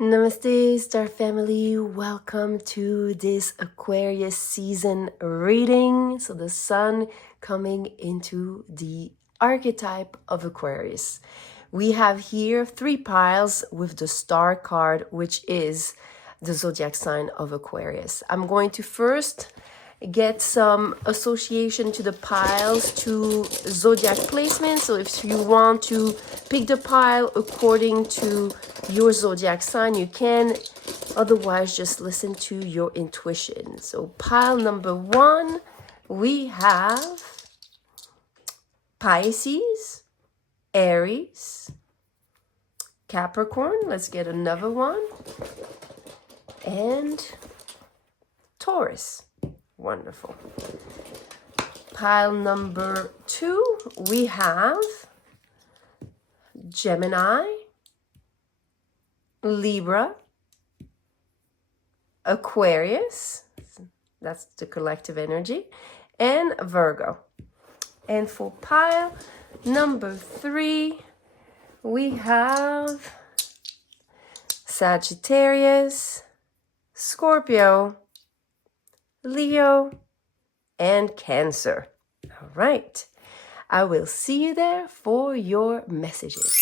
Namaste, Star Family. Welcome to this Aquarius season reading. So, the sun coming into the archetype of Aquarius. We have here 3 piles with the star card, which is the zodiac sign of Aquarius. I'm going to first get some association to the piles to zodiac placement. So if you want to pick the pile according to your zodiac sign, you can. Otherwise, just listen to your intuition. So pile number 1, we have Pisces, Aries, Capricorn. Let's get another one. And Taurus. Wonderful. Pile number 2, we have Gemini, Libra, Aquarius, that's the collective energy, and Virgo. And for pile number 3, we have Sagittarius, Scorpio, Leo, and Cancer. All right. I will see you there for your messages.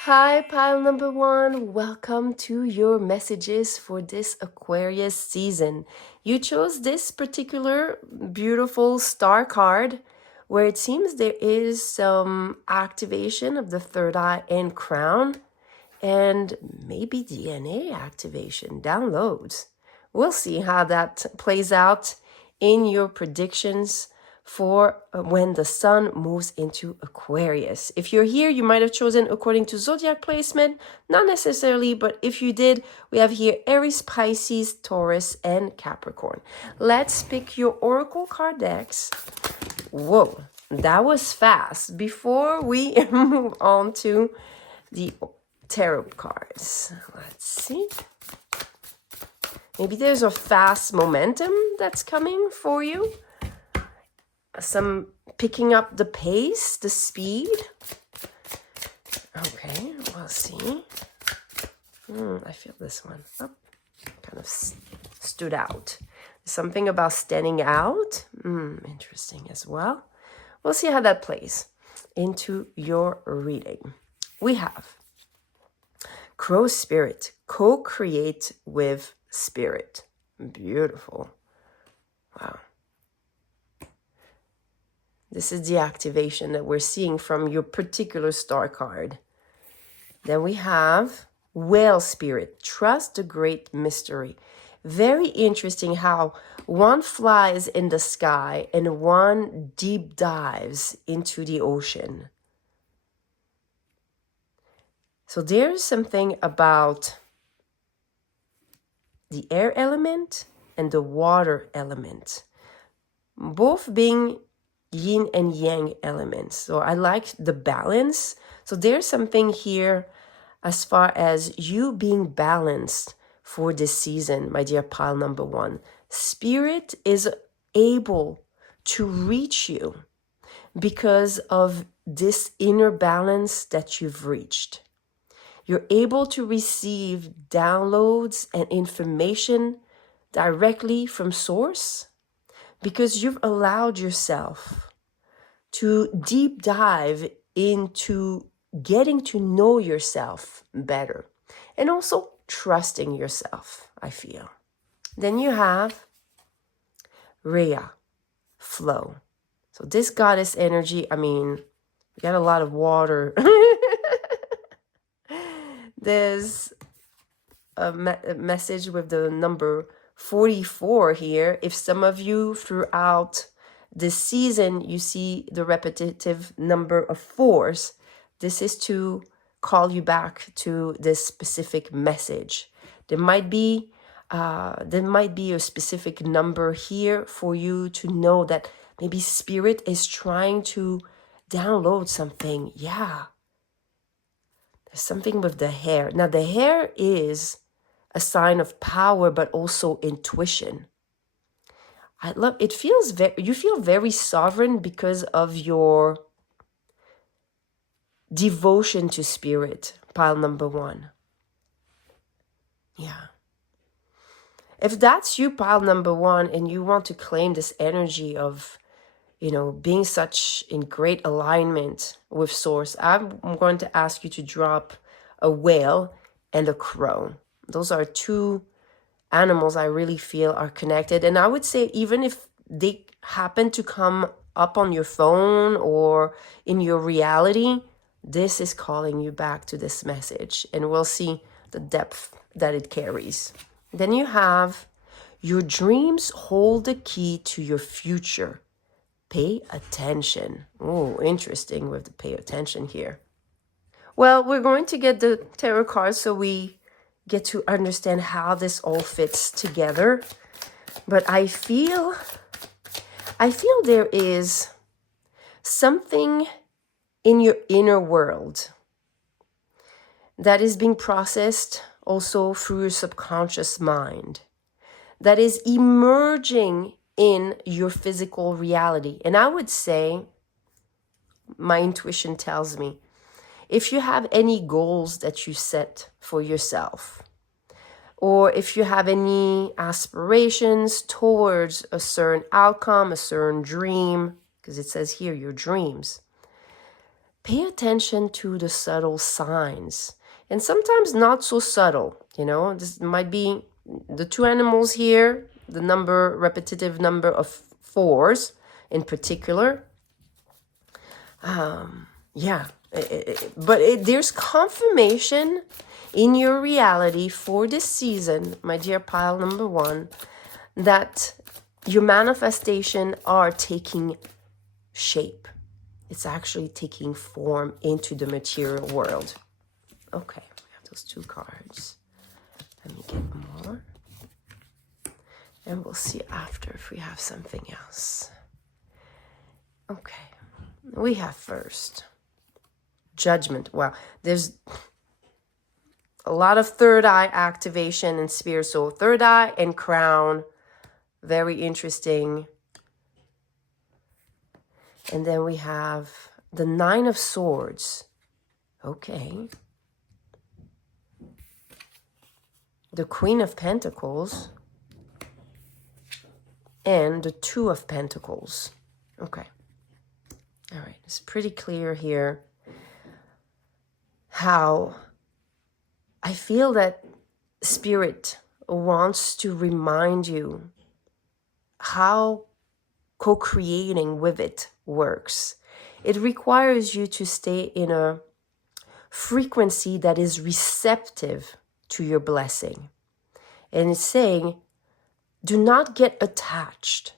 Hi, pile number 1. Welcome to your messages for this Aquarius season. You chose this particular beautiful star card where it seems there is some activation of the third eye and crown and maybe DNA activation, downloads. We'll see how that plays out in your predictions for when the sun moves into Aquarius. If you're here, you might have chosen according to zodiac placement. Not necessarily, but if you did, we have here Aries, Pisces, Taurus, and Capricorn. Let's pick your oracle card decks. Whoa, that was fast. Before we move on to the tarot cards, let's see. Maybe there's a fast momentum that's coming for you. Some picking up the pace, the speed. Okay, we'll see. I feel this one. Oh, kind of stood out. Something about standing out. Interesting as well. We'll see how that plays into your reading. We have Crow Spirit, co-create with Spirit. Beautiful. Wow. This is the activation that we're seeing from your particular star card. Then we have Whale Spirit, trust the great mystery. Very interesting how one flies in the sky and one deep dives into the ocean. So there's something about the air element and the water element, both being yin and yang elements. So I like the balance. So there's something here as far as you being balanced for this season, my dear pile number 1. Spirit is able to reach you because of this inner balance that you've reached. You're able to receive downloads and information directly from source because you've allowed yourself to deep dive into getting to know yourself better and also trusting yourself, I feel. Then you have Rhea, flow. So this goddess energy, I mean, we got a lot of water. There's a message with the number 44 here. If some of you throughout this season, you see the repetitive number of 4s, this is to call you back to this specific message. There might be a specific number here for you to know that maybe Spirit is trying to download something. Yeah. There's something with the hair. Now, the hair is a sign of power, but also intuition. I love it. Feels you feel very sovereign because of your devotion to Spirit, pile number 1. Yeah. If that's you, pile number one, and you want to claim this energy of, you know, being such in great alignment with source, I'm going to ask you to drop a whale and a crow. Those are two animals I really feel are connected. And I would say even if they happen to come up on your phone or in your reality, this is calling you back to this message. And we'll see the depth that it carries. Then you have your dreams hold the key to your future. Pay attention. Oh, interesting with the pay attention here. Well, we're going to get the tarot cards so we get to understand how this all fits together. But I feel there is something in your inner world that is being processed also through your subconscious mind, that is emerging in your physical reality. And I would say, my intuition tells me, if you have any goals that you set for yourself, or if you have any aspirations towards a certain outcome, a certain dream, because it says here your dreams, pay attention to the subtle signs. And sometimes not so subtle, you know, this might be the two animals here, the repetitive number of 4s in particular. There's confirmation in your reality for this season, my dear pile number one, that your manifestation are taking shape. It's actually taking form into the material world. Okay, we have those two cards. Let me get more. And we'll see after if we have something else. Okay, we have first Judgment. Wow, there's a lot of third eye activation in spirit. So third eye and crown, very interesting. And then we have the 9 of Swords. Okay. The Queen of Pentacles. And the 2 of Pentacles. Okay. All right. It's pretty clear here how I feel that Spirit wants to remind you how co-creating with it works. It requires you to stay in a frequency that is receptive to your blessing. And it's saying, do not get attached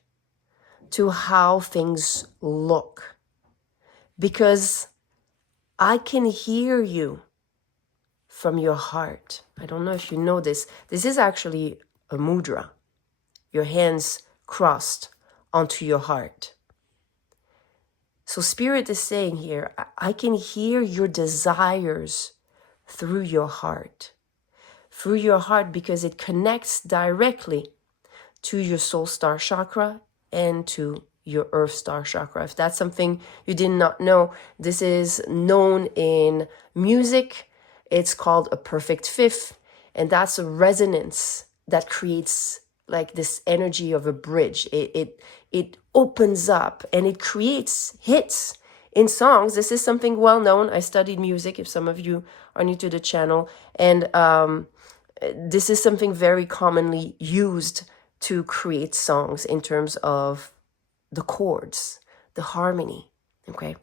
to how things look, because I can hear you from your heart. I don't know if you know this. This is actually a mudra. Your hands crossed onto your heart. So Spirit is saying here, I can hear your desires through your heart. Through your heart, because it connects directly to your soul star chakra and to your earth star chakra. If that's something you did not know, this is known in music. It's called a perfect fifth. And that's a resonance that creates like this energy of a bridge. It opens up and it creates hits in songs. This is something well known. I studied music, if some of you are new to the channel. And this is something very commonly used to create songs in terms of the chords, the harmony, okay?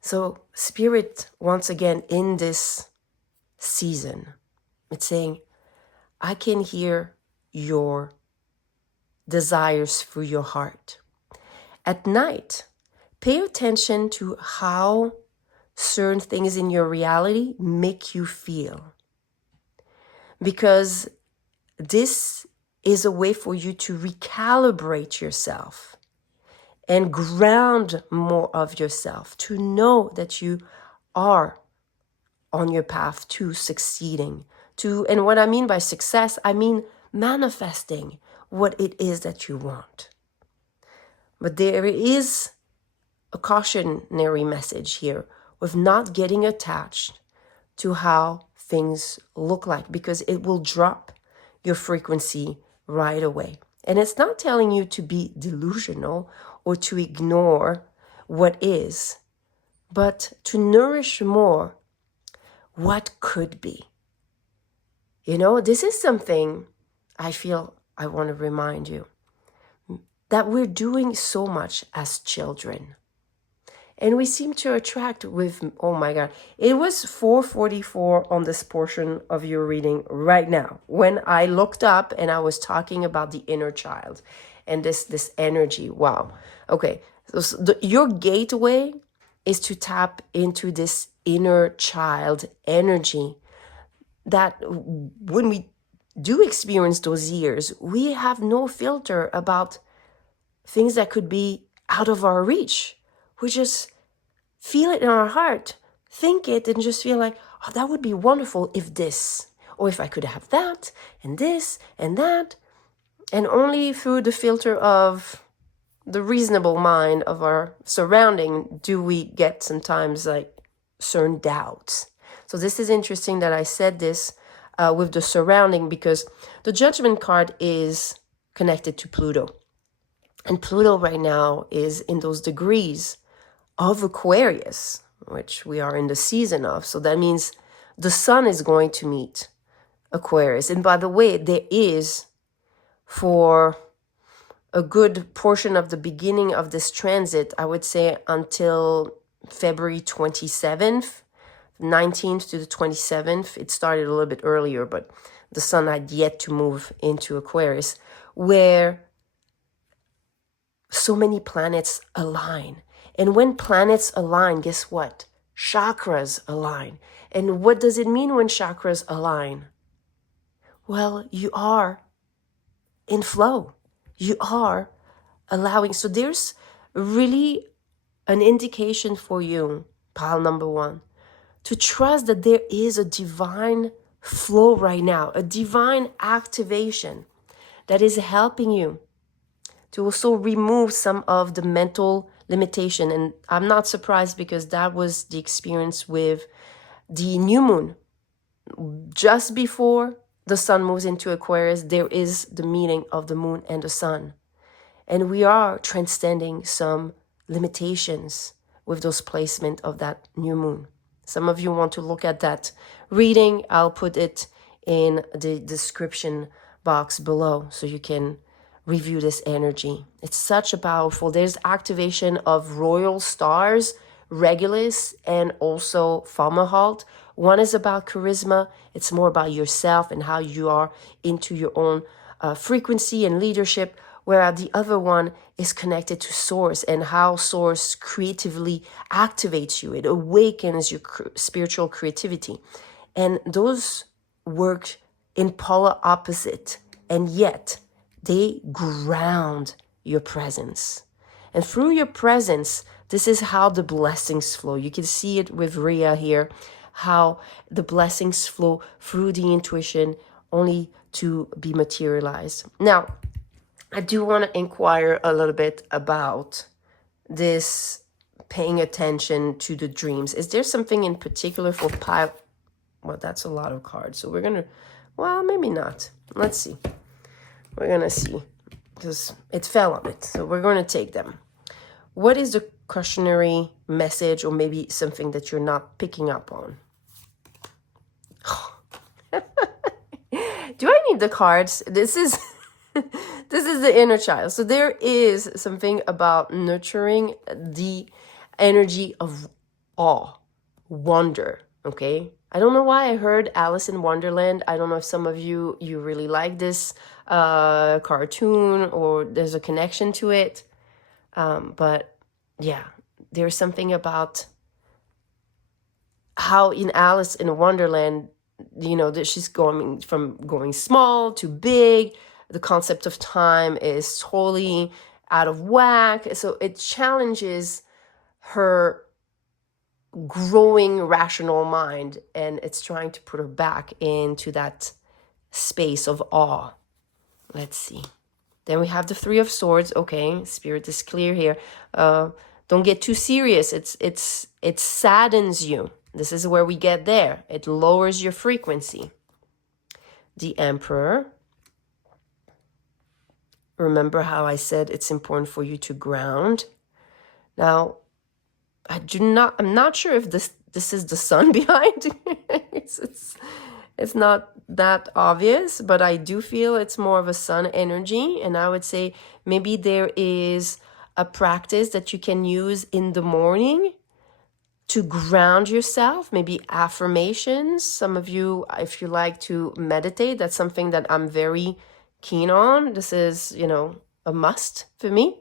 So Spirit, once again, in this season, it's saying, I can hear your desires through your heart. At night, pay attention to how certain things in your reality make you feel. Because this is a way for you to recalibrate yourself and ground more of yourself, to know that you are on your path to succeeding. And what I mean by success, I mean manifesting what it is that you want. But there is a cautionary message here with not getting attached to how things look like, because it will drop your frequency right away. And it's not telling you to be delusional or to ignore what is, but to nourish more what could be. You know, this is something I feel I want to remind you, that we're doing so much as children. And we seem to attract with, oh my God, it was 4:44 on this portion of your reading right now, when I looked up and I was talking about the inner child and this energy. Wow. Okay. So your gateway is to tap into this inner child energy, that when we do experience those years, we have no filter about things that could be out of our reach. We just feel it in our heart, think it, and just feel like, oh, that would be wonderful if this, or if I could have that, and this, and that. And only through the filter of the reasonable mind of our surrounding do we get sometimes like certain doubts. So this is interesting that I said this with the surrounding, because the Judgment card is connected to Pluto. And Pluto right now is in those degrees of Aquarius, which we are in the season of. So that means the sun is going to meet Aquarius. And by the way, there is, for a good portion of the beginning of this transit, I would say until February 27th, 19th to the 27th. It started a little bit earlier, but the sun had yet to move into Aquarius, where so many planets align. And when planets align, guess what? Chakras align. And what does it mean when chakras align? Well, you are in flow. You are allowing. So there's really an indication for you, pile number one, to trust that there is a divine flow right now, a divine activation that is helping you to also remove some of the mental limitation. And I'm not surprised, because that was the experience with the new moon. Just before the sun moves into Aquarius, there is the meeting of the moon and the sun. And we are transcending some limitations with those placement of that new moon. Some of you want to look at that reading. I'll put it in the description box below so you can review this energy. It's such a powerful, there's activation of royal stars, Regulus, and also Fomalhaut. One is about charisma. It's more about yourself and how you are into your own frequency and leadership, whereas the other one is connected to Source and how Source creatively activates you. It awakens your spiritual creativity. And those work in polar opposite, and yet they ground your presence. And through your presence, this is how the blessings flow. You can see it with Rhea here, how the blessings flow through the intuition only to be materialized. Now, I do want to inquire a little bit about this paying attention to the dreams. Is there something in particular for pile? Well, that's a lot of cards. So we're going to, well, maybe not. Let's see. We're going to see. Because it fell on it. So we're going to take them. What is the cautionary message, or maybe something that you're not picking up on? Do I need the cards? This is this is the inner child. So there is something about nurturing the energy of awe, wonder, okay? I don't know why I heard Alice in Wonderland. I don't know if some of you really like this cartoon, or there's a connection to it. But yeah, there's something about how in Alice in Wonderland, you know, that she's going from going small to big. The concept of time is totally out of whack. So it challenges her growing rational mind, and it's trying to put her back into that space of awe. Let's see. Then we have the Three of Swords. Okay, Spirit is clear here. Don't get too serious. It saddens you. This is where we get there. It lowers your frequency. The Emperor. Remember how I said it's important for you to ground. Now, I'm not sure if this is the sun behind. It's not that obvious, but I do feel it's more of a sun energy. And I would say maybe there is a practice that you can use in the morning to ground yourself, maybe affirmations. Some of you, if you like to meditate, that's something that I'm very keen on. This is, a must for me.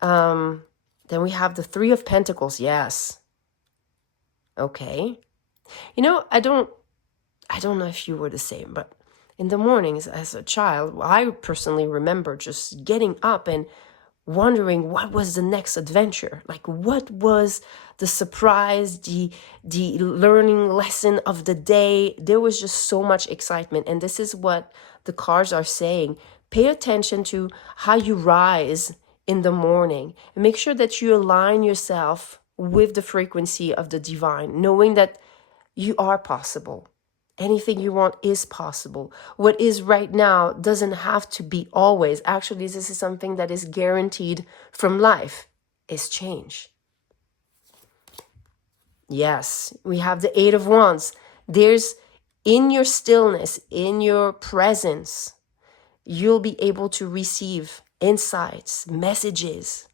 Then we have the Three of Pentacles. Yes. Okay. I don't know if you were the same, but in the mornings as a child, I personally remember just getting up and wondering what was the next adventure. Like, what was the surprise, the learning lesson of the day? There was just so much excitement. And this is what the cards are saying. Pay attention to how you rise in the morning and make sure that you align yourself with the frequency of the divine, knowing that you are possible. Anything you want is possible. What is right now doesn't have to be always. Actually, this is something that is guaranteed from life, is change. Yes, we have the Eight of Wands. There's, in your stillness, in your presence, you'll be able to receive insights, messages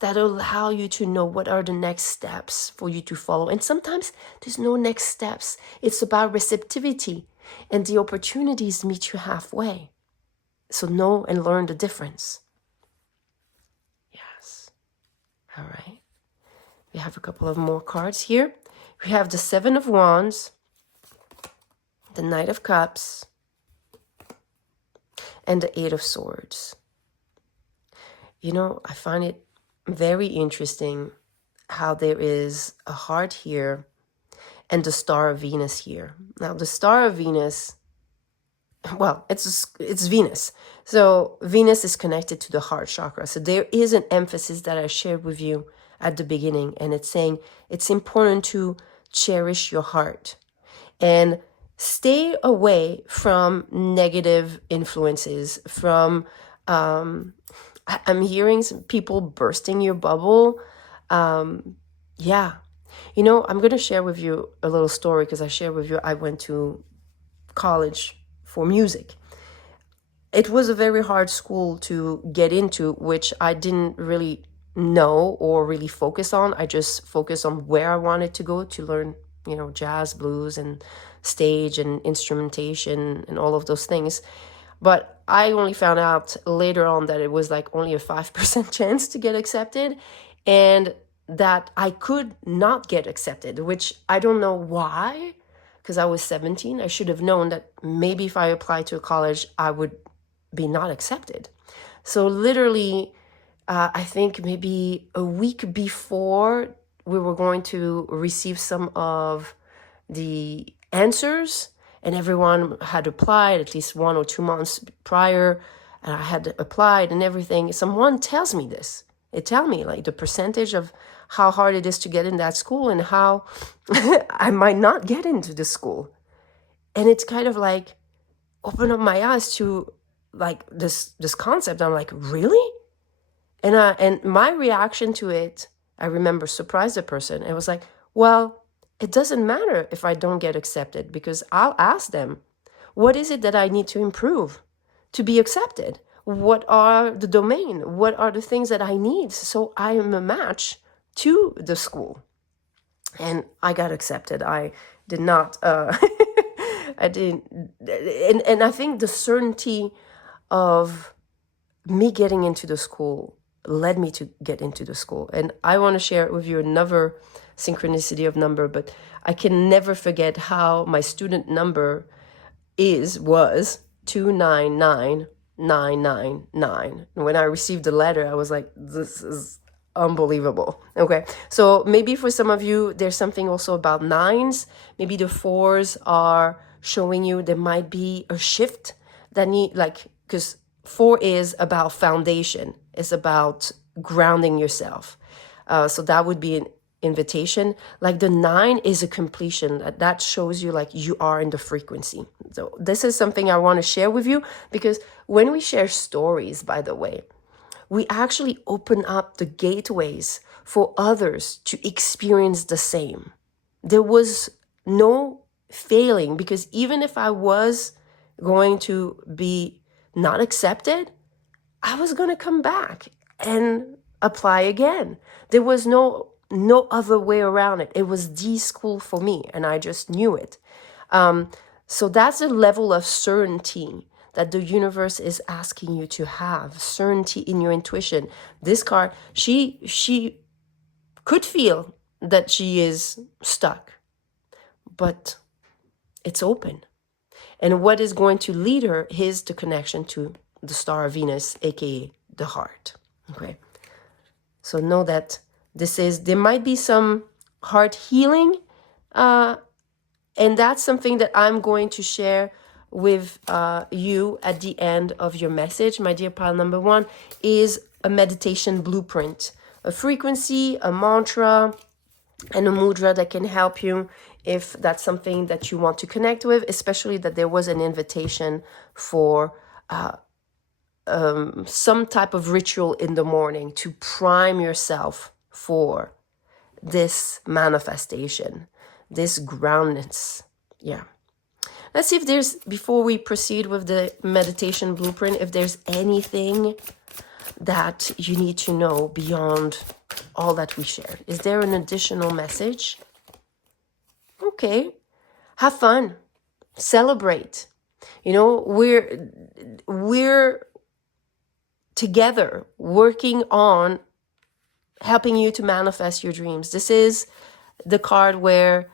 that allow you to know what are the next steps for you to follow. And sometimes there's no next steps. It's about receptivity, and the opportunities meet you halfway. So know and learn the difference. Yes. All right. We have a couple of more cards here. We have the Seven of Wands, the Knight of Cups, and the Eight of Swords. I find it very interesting how there is a heart here and the Star of Venus here. Now, the Star of Venus, well, it's Venus. So Venus is connected to the heart chakra. So there is an emphasis that I shared with you at the beginning, and it's saying it's important to cherish your heart and stay away from negative influences, from I'm hearing some people bursting your bubble. Yeah. I'm going to share with you a little story, because I shared with you I went to college for music. It was a very hard school to get into, which I didn't really know or really focus on. I just focused on where I wanted to go to learn, jazz, blues, and stage and instrumentation and all of those things. But I only found out later on that it was like only a 5% chance to get accepted, and that I could not get accepted, which I don't know why, because I was 17. I should have known that maybe if I applied to a college, I would be not accepted. So literally, I think maybe a week before we were going to receive some of the answers, and everyone had applied at least 1 or 2 months prior, and I had applied and everything. Someone tells me this. They tell me like the percentage of how hard it is to get in that school and how I might not get into the school. And it's kind of like open up my eyes to like this concept. I'm like, really? And my reaction to it, I remember, surprised the person. It was like, well, it doesn't matter if I don't get accepted, because I'll ask them, what is it that I need to improve to be accepted? What are the domain? What are the things that I need so I am a match to the school? And I got accepted. I did not, I didn't, and I think the certainty of me getting into the school led me to get into the school. And I want to share with you another synchronicity of number, but I can never forget how my student number was 299999. And when I received the letter, I was like, this is unbelievable. Okay, so maybe for some of you, there's something also about nines. Maybe the fours are showing you there might be a shift that because 4 is about foundation. It's about grounding yourself. So that would be invitation. Like the 9 is a completion. That shows you like you are in the frequency. So this is something I want to share with you, because when we share stories, by the way, we actually open up the gateways for others to experience the same. There was no failing, because even if I was going to be not accepted, I was going to come back and apply again. There was no other way around it. It was the school for me, and I just knew it. So that's a level of certainty that the universe is asking you to have, certainty in your intuition. This card, she could feel that she is stuck, but it's open. And what is going to lead her is the connection to the star of Venus, aka the heart. Okay. So know that there might be some heart healing, and that's something that I'm going to share with you at the end of your message. My dear pile number 1 is a meditation blueprint, a frequency, a mantra, and a mudra that can help you if that's something that you want to connect with, especially that there was an invitation for some type of ritual in the morning to prime yourself for this manifestation, this groundedness. Yeah. Let's see if there's, before we proceed with the meditation blueprint, if there's anything that you need to know beyond all that we shared. Is there an additional message? Okay. Have fun. Celebrate. You know, we're together working on helping you to manifest your dreams. This is the card where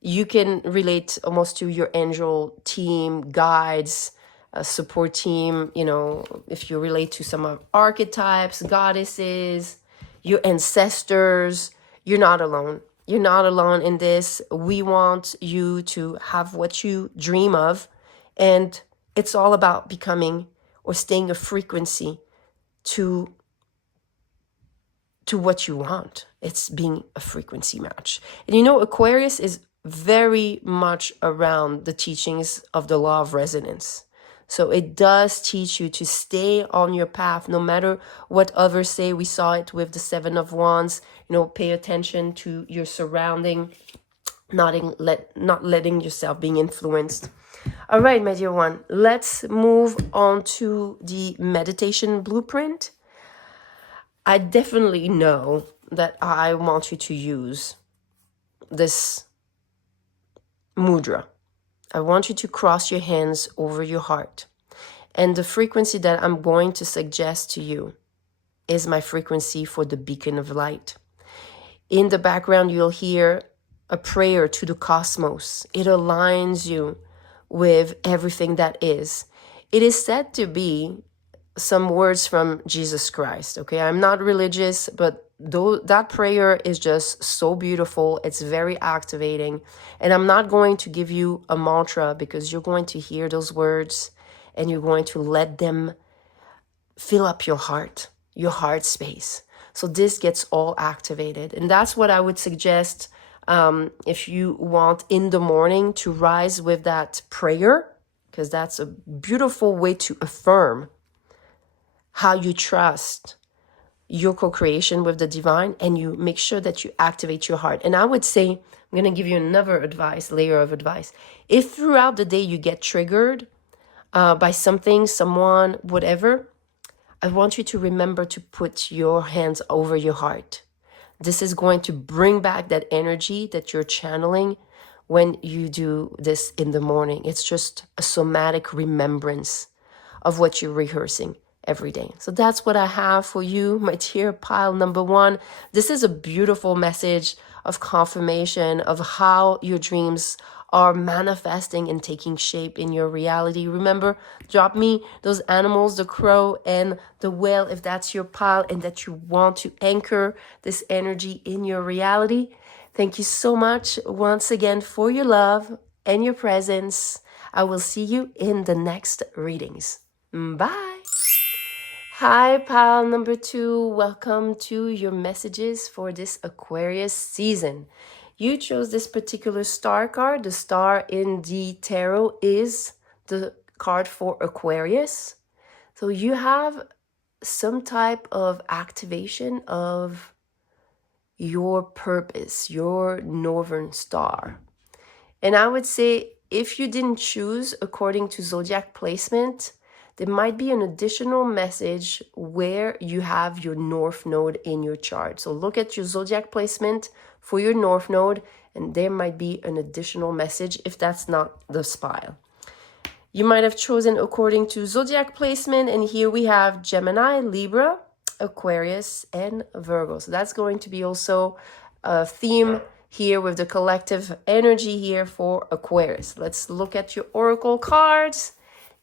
you can relate almost to your angel team, guides, a support team. You know, if you relate to some of archetypes, goddesses, your ancestors, you're not alone. You're not alone in this. We want you to have what you dream of, and it's all about becoming or staying a frequency to what you want. It's being a frequency match. And you know, Aquarius is very much around the teachings of the law of resonance. So it does teach you to stay on your path, no matter what others say. We saw it with the 7 of Wands. You know, pay attention to your surrounding, not letting yourself being influenced. All right, my dear one, let's move on to the meditation blueprint. I definitely know that I want you to use this mudra. I want you to cross your hands over your heart. And the frequency that I'm going to suggest to you is my frequency for the beacon of light. In the background, you'll hear a prayer to the cosmos. It aligns you with everything that is. It is said to be some words from Jesus Christ. Okay, I'm not religious, but that prayer is just so beautiful. It's very activating. And I'm not going to give you a mantra, because you're going to hear those words and you're going to let them fill up your heart space. So this gets all activated. And that's what I would suggest if you want in the morning to rise with that prayer, because that's a beautiful way to affirm how you trust your co-creation with the divine, and you make sure that you activate your heart. And I would say, I'm going to give you another layer of advice. If throughout the day you get triggered by something, someone, whatever, I want you to remember to put your hands over your heart. This is going to bring back that energy that you're channeling when you do this in the morning. It's just a somatic remembrance of what you're rehearsing every day. So that's what I have for you, my dear pile number 1. This is a beautiful message of confirmation of how your dreams are manifesting and taking shape in your reality. Remember, drop me those animals, the crow and the whale, if that's your pile and that you want to anchor this energy in your reality. Thank you so much once again for your love and your presence. I will see you in the next readings. Bye. Hi, pal number 2. Welcome to your messages for this Aquarius season. You chose this particular star card. The star in the tarot is the card for Aquarius. So you have some type of activation of your purpose, your northern star. And I would say if you didn't choose according to zodiac placement, there might be an additional message where you have your north node in your chart. So look at your zodiac placement for your north node, and there might be an additional message if that's not the spile. You might have chosen according to zodiac placement, and here we have Gemini, Libra, Aquarius, and Virgo. So that's going to be also a theme here with the collective energy here for Aquarius. Let's look at your oracle cards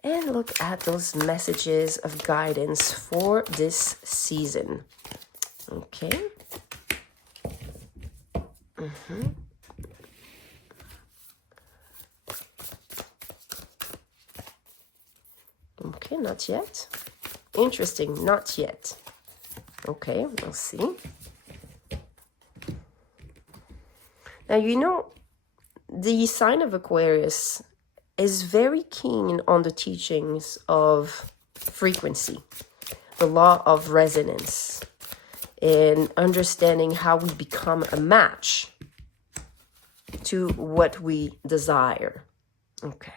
and look at those messages of guidance for this season. Okay. Okay, not yet. Interesting, not yet. Okay, we'll see. Now, you know, the sign of Aquarius is very keen on the teachings of frequency, the law of resonance, and understanding how we become a match to what we desire. Okay.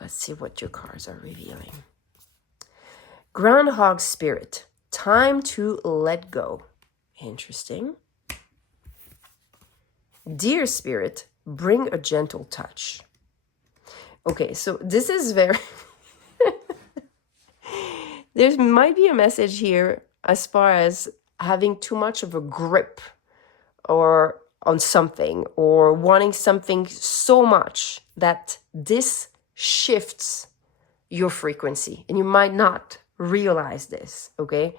Let's see what your cards are revealing. Groundhog spirit, time to let go. Interesting. Deer spirit, bring a gentle touch. Okay, so this is very... There might be a message here as far as having too much of a grip or on something, or wanting something so much that this shifts your frequency, and you might not realize this, okay?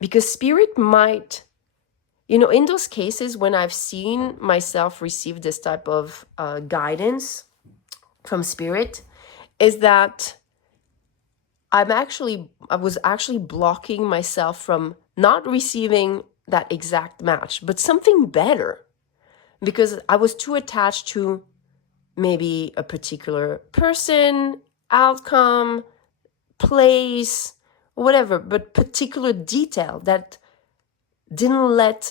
Because spirit might, you know, in those cases when I've seen myself receive this type of guidance from spirit, is that I was actually blocking myself from not receiving that exact match, but something better, because I was too attached to maybe a particular person, outcome, place, whatever, but particular detail that didn't let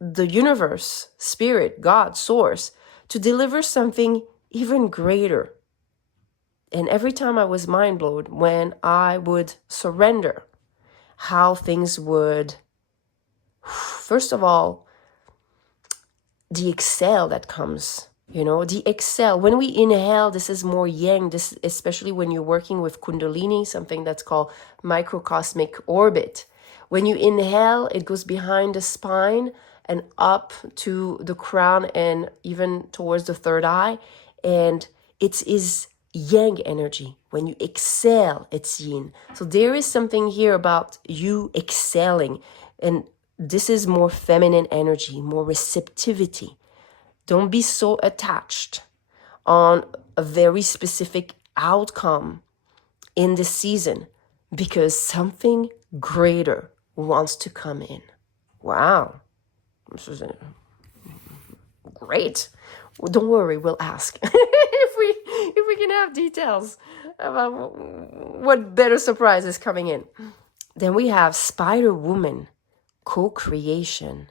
the universe, spirit, God, source, to deliver something even greater. And every time I was mind blown when I would surrender, how things would, first of all, the exhale that comes. You know, the exhale. When we inhale, this is more yang, this, especially when you're working with Kundalini, something that's called microcosmic orbit. When you inhale, it goes behind the spine and up to the crown and even towards the third eye. And it is yang energy. When you exhale, it's yin. So there is something here about you exhaling. And this is more feminine energy, more receptivity. Don't be so attached on a very specific outcome in this season, because something greater wants to come in. Wow. This is great. Well, don't worry, we'll ask if we can have details about what better surprise is coming in. Then we have Spider Woman, co-creation.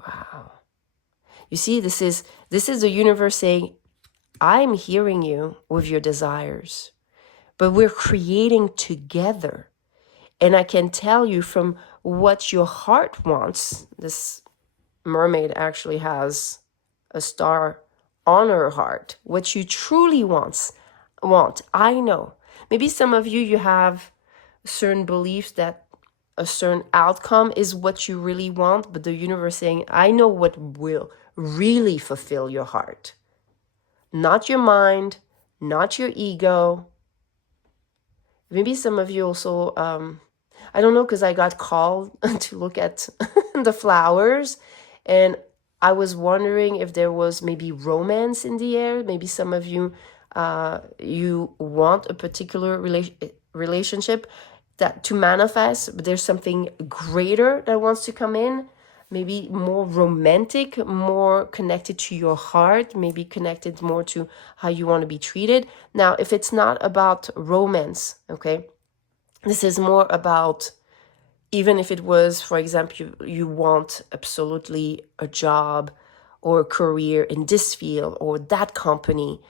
Wow. You see, this is the universe saying, I'm hearing you with your desires, but we're creating together. And I can tell you from what your heart wants. This mermaid actually has a star on her heart. What you truly want, I know. Maybe some of you have certain beliefs that a certain outcome is what you really want, but the universe saying, I know what will really fulfill your heart. Not your mind, not your ego. Maybe some of you also, I don't know, because I got called to look at the flowers, and I was wondering if there was maybe romance in the air. Maybe some of you, you want a particular relationship that to manifest, but there's something greater that wants to come in, maybe more romantic, more connected to your heart, maybe connected more to how you want to be treated. Now, if it's not about romance, okay, this is more about, even if it was, for example, you want absolutely a job or a career in this field or that company,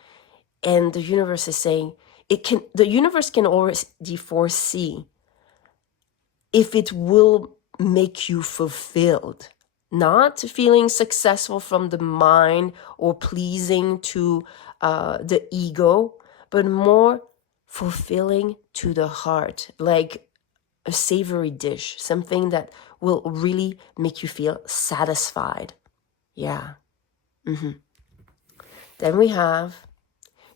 and the universe is saying, the universe can already foresee if it will make you fulfilled, not feeling successful from the mind or pleasing to the ego, but more fulfilling to the heart, like a savory dish, something that will really make you feel satisfied. Yeah. Then we have,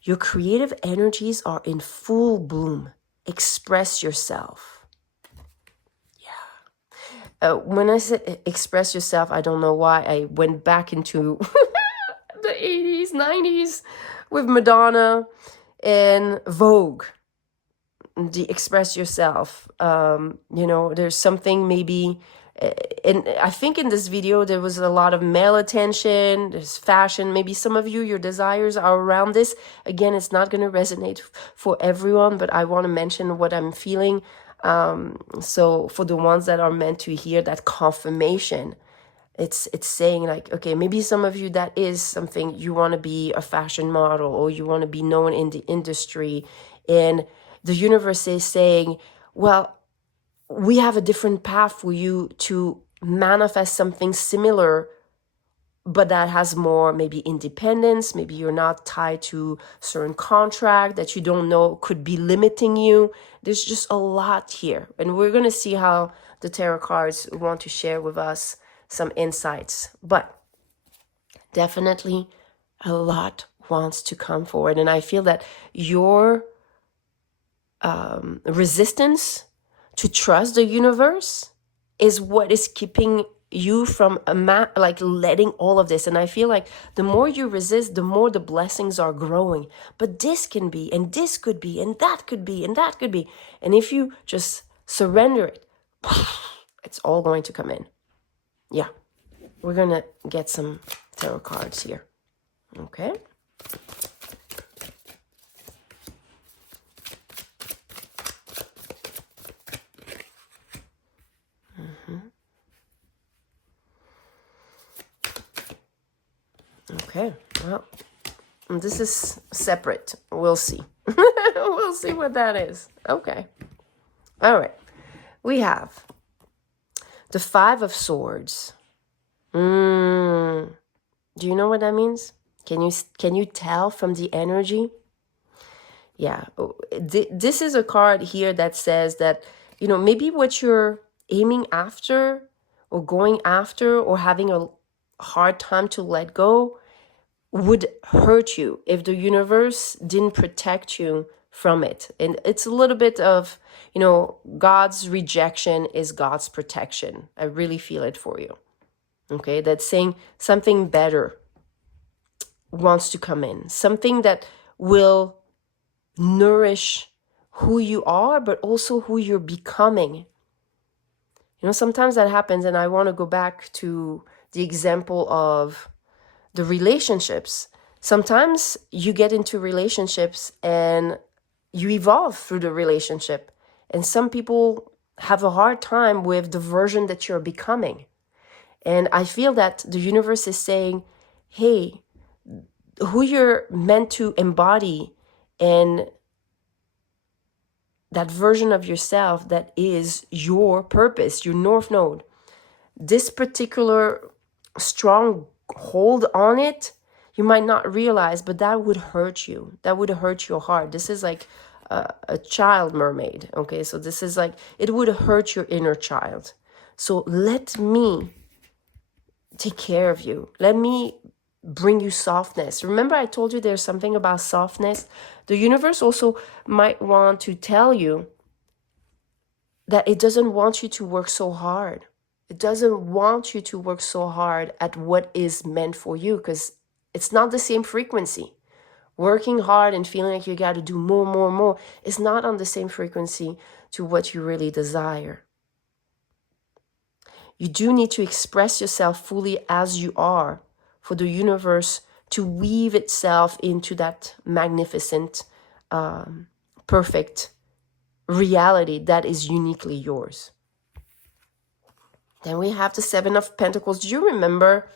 your creative energies are in full bloom. Express yourself. When I said express yourself, I don't know why I went back into the 80s, 90s with Madonna and Vogue. The express yourself. There's something maybe, and I think in this video there was a lot of male attention, there's fashion, maybe some of you, your desires are around this. Again, it's not going to resonate for everyone, but I want to mention what I'm feeling. So for the ones that are meant to hear that confirmation, it's saying like, okay, maybe some of you, that is something you want to be a fashion model, or you want to be known in the industry, and the universe is saying, well, we have a different path for you to manifest something similar, but that has more maybe independence. Maybe you're not tied to certain contract that you don't know could be limiting you. There's just a lot here. And we're going to see how the tarot cards want to share with us some insights. But definitely a lot wants to come forward. And I feel that your resistance to trust the universe is what is keeping you from like letting all of this. And I feel like the more you resist, the more the blessings are growing. But this can be, and this could be, and that could be, and that could be. And if you just surrender it, it's all going to come in. Yeah, we're gonna get some tarot cards here. Okay. Okay, well, this is separate. We'll see. We'll see what that is. Okay. All right. We have the Five of Swords. Do you know what that means? Can you tell from the energy? Yeah. This is a card here that says that, maybe what you're aiming after or going after or having a hard time to let go would hurt you if the universe didn't protect you from it. And it's a little bit of, God's rejection is God's protection. I really feel it for you. Okay, that's saying something better wants to come in, something that will nourish who you are, but also who you're becoming. Sometimes that happens, and I want to go back to the example of the relationships. Sometimes you get into relationships and you evolve through the relationship. And some people have a hard time with the version that you're becoming. And I feel that the universe is saying, hey, who you're meant to embody and that version of yourself that is your purpose, your North Node, this particular strong hold on it, you might not realize, but that would hurt you. That would hurt your heart. This is like a child mermaid. Okay, so this is like, it would hurt your inner child. So let me take care of you. Let me bring you softness. Remember I told you there's something about softness? The universe also might want to tell you that it doesn't want you to work so hard. It doesn't want you to work so hard at what is meant for you, because it's not the same frequency. working hard and feeling like you got to do more is not on the same frequency to what you really desire. You do need to express yourself fully as you are for the universe to weave itself into that magnificent, perfect reality that is uniquely yours. Then we have the Seven of Pentacles. Do you remember?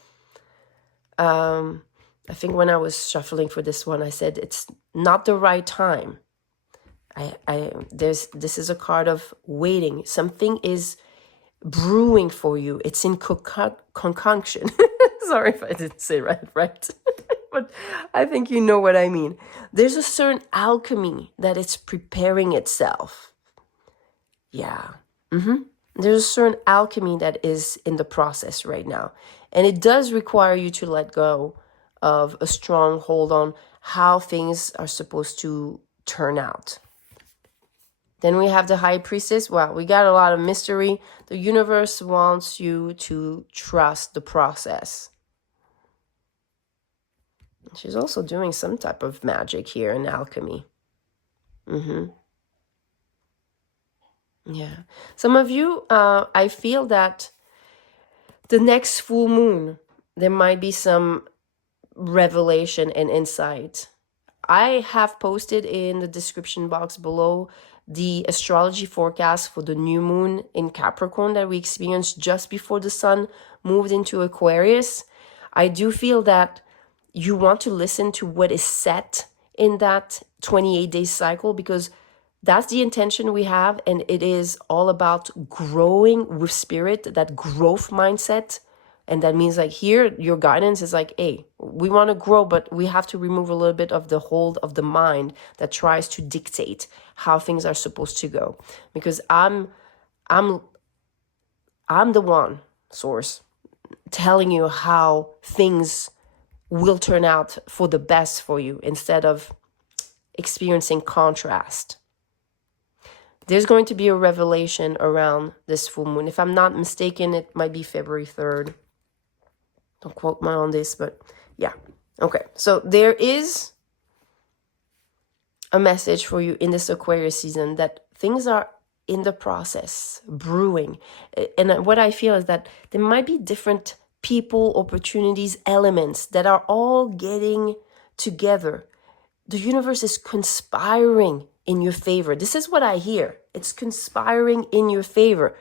I think when I was shuffling for this one, I said it's not the right time. This is a card of waiting. Something is brewing for you. It's in concoction. Sorry if I didn't say right, but I think you know what I mean. There's a certain alchemy that it's preparing itself. Yeah. There's a certain alchemy that is in the process right now. And it does require you to let go of a strong hold on how things are supposed to turn out. Then we have the High Priestess. Wow, we got a lot of mystery. The universe wants you to trust the process. She's also doing some type of magic here in alchemy. Yeah. Some of you, I feel that the next full moon, there might be some revelation and insight. I have posted in the description box below the astrology forecast for the new moon in Capricorn that we experienced just before the sun moved into Aquarius. I do feel that you want to listen to what is set in that 28-day cycle, because that's the intention we have, and it is all about growing with spirit, that growth mindset. And that means like here, your guidance is like, hey, we want to grow, but we have to remove a little bit of the hold of the mind that tries to dictate how things are supposed to go. Because I'm the one, source, telling you how things will turn out for the best for you instead of experiencing contrast. There's going to be a revelation around this full moon. If I'm not mistaken, it might be February 3rd. Don't quote me on this, but yeah. Okay, so there is a message for you in this Aquarius season that things are in the process, brewing. And what I feel is that there might be different people, opportunities, elements that are all getting together. The universe is conspiring in your favor. This is what I hear. It's conspiring in your favor.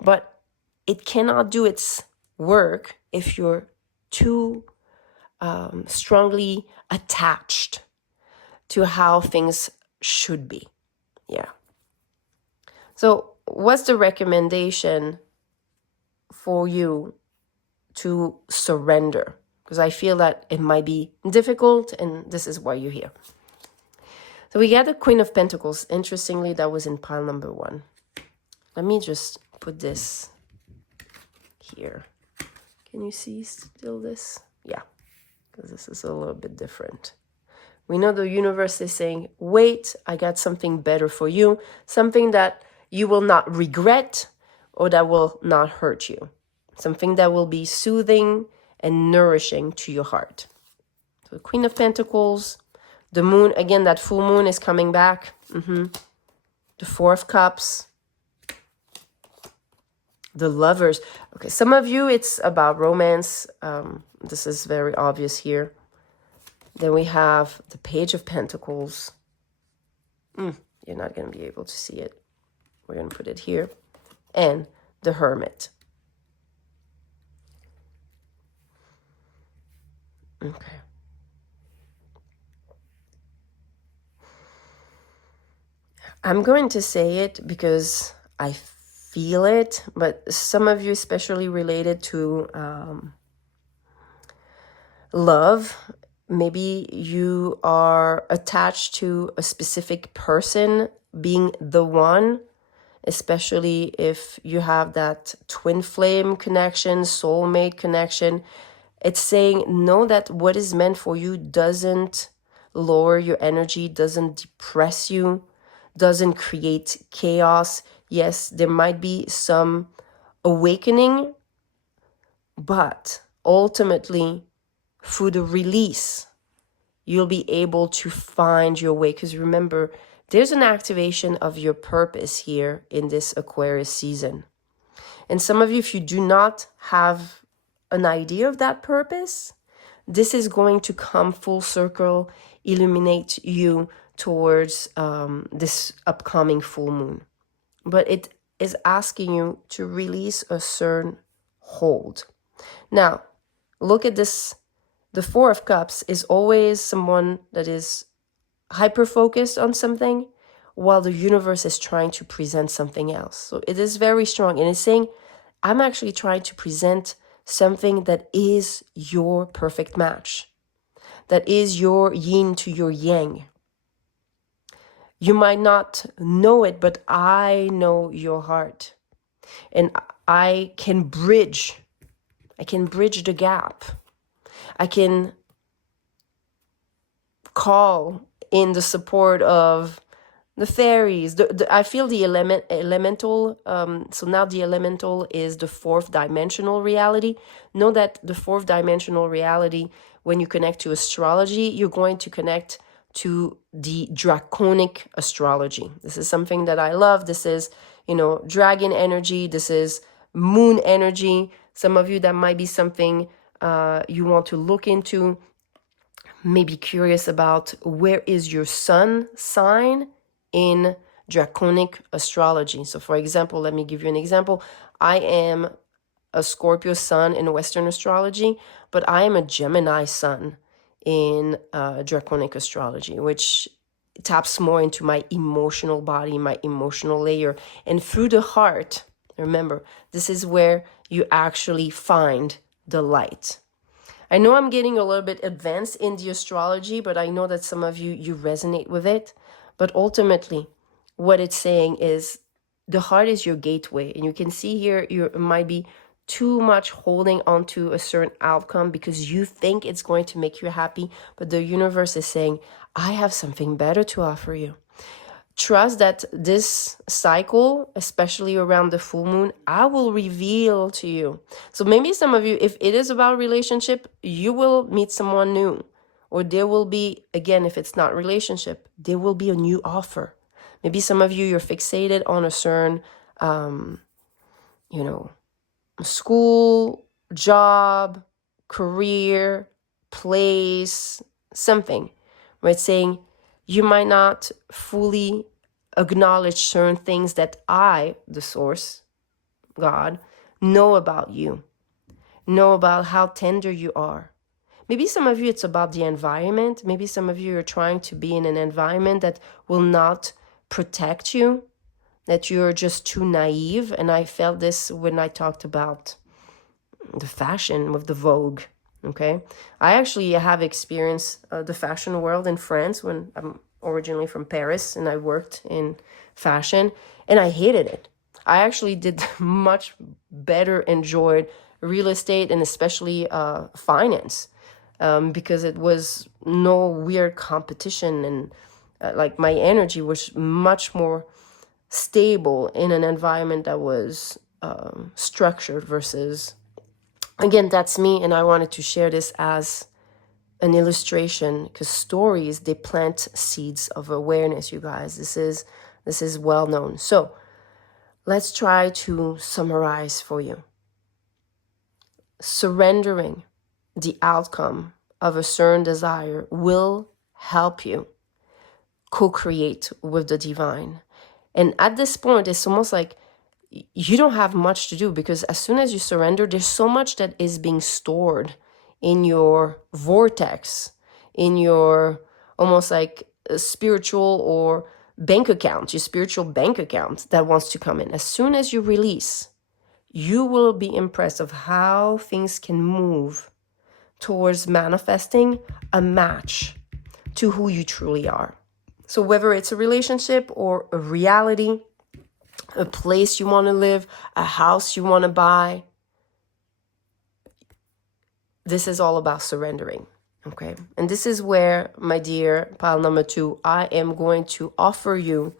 But it cannot do its work if you're too strongly attached to how things should be. Yeah. So what's the recommendation for you to surrender? Because I feel that it might be difficult, and this is why you're here. So we got the Queen of Pentacles. Interestingly, that was in pile number 1. Let me just put this here. Can you see still this? Yeah, because this is a little bit different. We know the universe is saying, wait, I got something better for you. Something that you will not regret or that will not hurt you. Something that will be soothing and nourishing to your heart. So Queen of Pentacles, the moon, again, that full moon is coming back. The Four of Cups, the Lovers. Okay, some of you, it's about romance. This is very obvious here. Then we have the Page of Pentacles. You're not going to be able to see it. We're going to put it here. And the Hermit. Okay. I'm going to say it because I feel it, but some of you, especially related to love, maybe you are attached to a specific person being the one, especially if you have that twin flame connection, soulmate connection. It's saying, know that what is meant for you doesn't lower your energy, doesn't depress you, doesn't create chaos. Yes, there might be some awakening, but ultimately, through the release you'll be able to find your way. Because remember, there's an activation of your purpose here in this Aquarius season. And some of you, if you do not have an idea of that purpose, this is going to come full circle, illuminate you towards this upcoming full moon. But it is asking you to release a certain hold. Now, look at this. The Four of Cups is always someone that is hyper-focused on something while the universe is trying to present something else. So it is very strong. And it's saying, I'm actually trying to present something that is your perfect match, that is your yin to your yang. You might not know it, but I know your heart. And I can bridge the gap. I can call in the support of the fairies. I feel the elemental. So now the elemental is the fourth dimensional reality. Know that the fourth dimensional reality, when you connect to astrology, you're going to connect to the draconic astrology. This is something that I love. This is, dragon energy. This is moon energy. Some of you, that might be something you want to look into. Maybe curious about where is your sun sign in draconic astrology. So for example, let me give you an example. I am a Scorpio sun in Western astrology, but I am a Gemini sun in draconic astrology, which taps more into my emotional body, my emotional layer. And through the heart, remember, this is where you actually find the light. I know I'm getting a little bit advanced in the astrology, but I know that some of you resonate with it. But ultimately, what it's saying is the heart is your gateway. And you can see here, you might be too much holding on to a certain outcome because you think it's going to make you happy. But the universe is saying, I have something better to offer you. Trust that this cycle, especially around the full moon, I will reveal to you. So maybe some of you, if it is about relationship, you will meet someone new. Or there will be, again, if it's not relationship, there will be a new offer. Maybe some of you, you're fixated on a certain, school, job, career, place, something. Right? Saying, you might not fully acknowledge certain things that I, the source, God, know about you, know about how tender you are. Maybe some of you, it's about the environment. Maybe some of you are trying to be in an environment that will not protect you, that you're just too naive. And I felt this when I talked about the fashion with the Vogue. Okay, I actually have experienced the fashion world in France when I'm originally from Paris and I worked in fashion and I hated it. I actually did much better enjoyed real estate and especially finance because it was no weird competition and like my energy was much more stable in an environment that was structured versus. Again, that's me, and I wanted to share this as an illustration because stories, they plant seeds of awareness, you guys. This is well known. So let's try to summarize for you. Surrendering the outcome of a certain desire will help you co-create with the divine. And at this point, it's almost like you don't have much to do because as soon as you surrender, there's so much that is being stored in your vortex, in your almost like a spiritual or bank account, your spiritual bank account that wants to come in. As soon as you release, you will be impressed of how things can move towards manifesting a match to who you truly are. So whether it's a relationship or a reality, a place you want to live, a house you want to buy. This is all about surrendering, okay? And this is where, my dear pile number 2, I am going to offer you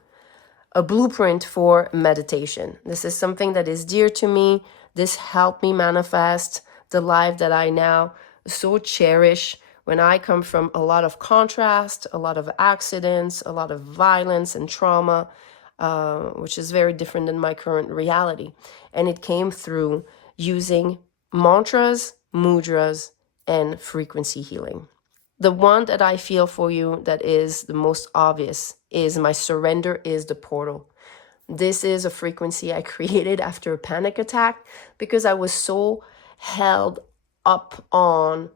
a blueprint for meditation. This is something that is dear to me. This helped me manifest the life that I now so cherish when I come from a lot of contrast, a lot of accidents, a lot of violence and trauma, which is very different than my current reality. And it came through using mantras, mudras, and frequency healing. The one that I feel for you that is the most obvious is my surrender is the portal. This is a frequency I created after a panic attack because I was so held up on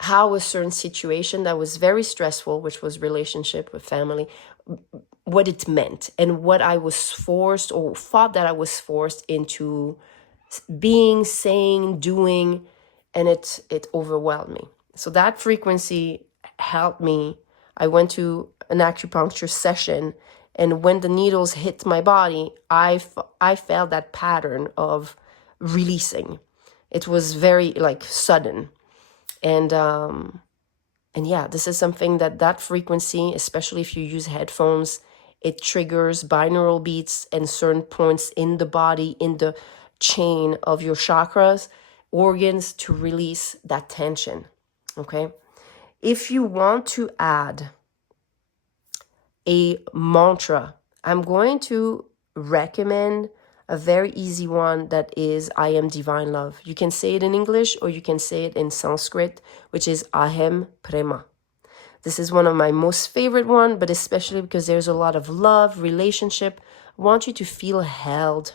how a certain situation that was very stressful, which was relationship with family, what it meant and what I was forced or thought that I was forced into being, saying, doing, and it overwhelmed me. So that frequency helped me. I went to an acupuncture session, and when the needles hit my body, I felt that pattern of releasing. It was very like sudden. And yeah, this is something that frequency, especially if you use headphones, it triggers binaural beats and certain points in the body, in the chain of your chakras, organs, to release that tension. Okay. If you want to add a mantra, I'm going to recommend a very easy one that is I am divine love. You can say it in English or you can say it in Sanskrit, which is Aham Prema. This is one of my most favorite one, but especially because there's a lot of love, relationship. I want you to feel held